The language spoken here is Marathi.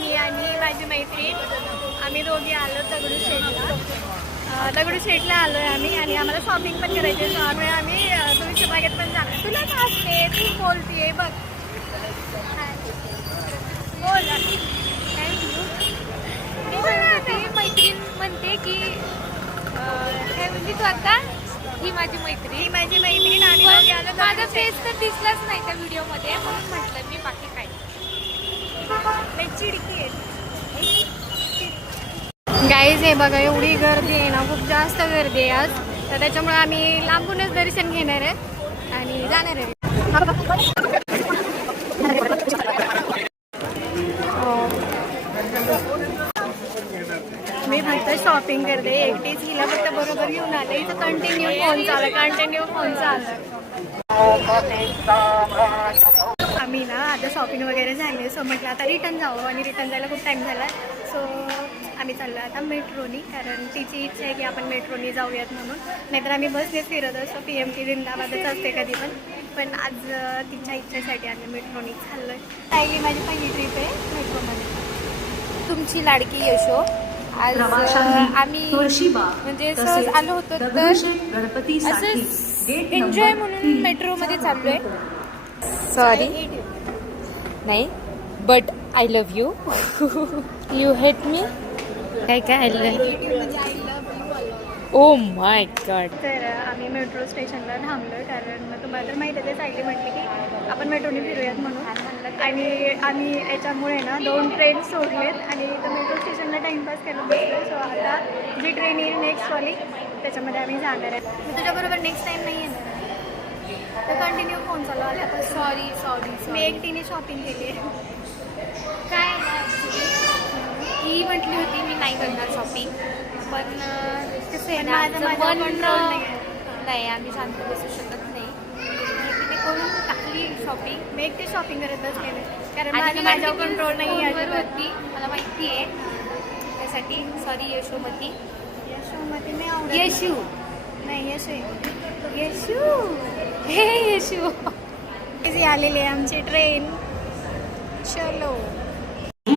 मी आणि माझी मैत्रीण आम्ही दोघी आलो दगडूशेठला आलो आहे आम्ही आणि आम्हाला शॉपिंग पण करायची आहे. त्यामुळे आम्ही तुमच्या बागेत पण जाणार. तुला काय असते तू बोलतीये बघ बोल. ती मैत्रीण म्हणते की काय म्हणजे तू आता ही माझी मैत्रीण आणि दोघी आलो माझा फेस तर दिसलाच नाही त्या व्हिडिओमध्ये म्हणून म्हटलं मी बाकी काय चिडकी आहे. गाईज हे बघा एवढी गर्दी आहे ना, खूप जास्त गर्दी आहे आज. तर त्याच्यामुळे आम्ही लांबूनच दर्शन घेणार आहे आणि जाणार आहे. मी फक्त शॉपिंग करते एकटीच. हिला फक्त बरोबर घेऊन आले. इथं कंटिन्यू फोन चालला. आम्ही ना आता शॉपिंग वगैरे झाली. सो म्हटलं आता रिटर्न जावं आणि रिटर्न जायला खूप टाईम झाला. सो आम्ही चाललो आता मेट्रोनी, कारण तिची इच्छा आहे की आपण मेट्रोनी जाऊयात म्हणून. नाहीतर आम्ही बसनेच फिरत असतो. PMT जिंदाबादच असते कधी पण आज तिच्या इच्छेसाठी आम्ही मेट्रोनी चाललो आहे. ताईली माझी पहिली ट्रिप आहे मेट्रोमध्ये. तुमची लाडकी यशो. आज आम्ही म्हणजे सहज आलो होतो तर असं एन्जॉय म्हणून मेट्रोमध्ये चाललोय. सॉरी नाही but I love you. You hate me काय आय ओ माय गॉड. तर आम्ही मेट्रो स्टेशनला थांबलो कारण तुम्हाला तर माहीत आहे सायकली म्हटली की आपण मेट्रोने फिरूयात म्हणून. आणि आम्ही याच्यामुळे ना 2 ट्रेन सोडलेत आणि तर मेट्रो स्टेशनला टाईमपास केला बसलो. सो आता जी ट्रेन येईल नेक्स्टवाली त्याच्यामध्ये आम्ही जाणार आहे. मी तुझ्याबरोबर नेक्स्ट टाईम नाही येणार आहे. तर कंटिन्यू फोन चालू आला. तर सॉरी मी एकटीने शॉपिंग केली आहे. काय ही म्हटली होती मी नाही करणार शॉपिंग पण कसं आहे ना माझं कंट्रोल नाही आम्ही शांत बसू शकत नाही. तिने करून टाकली शॉपिंग. मी एकटी शॉपिंग करतच केलं कारण माझ्यावर कंट्रोल नाही आहे. मला माहिती आहे त्यासाठी सॉरी यशोमती. यशोमती नाही आवडत. यशू नाही यशू हे यशू. आलेली आहे आमची ट्रेन. चलो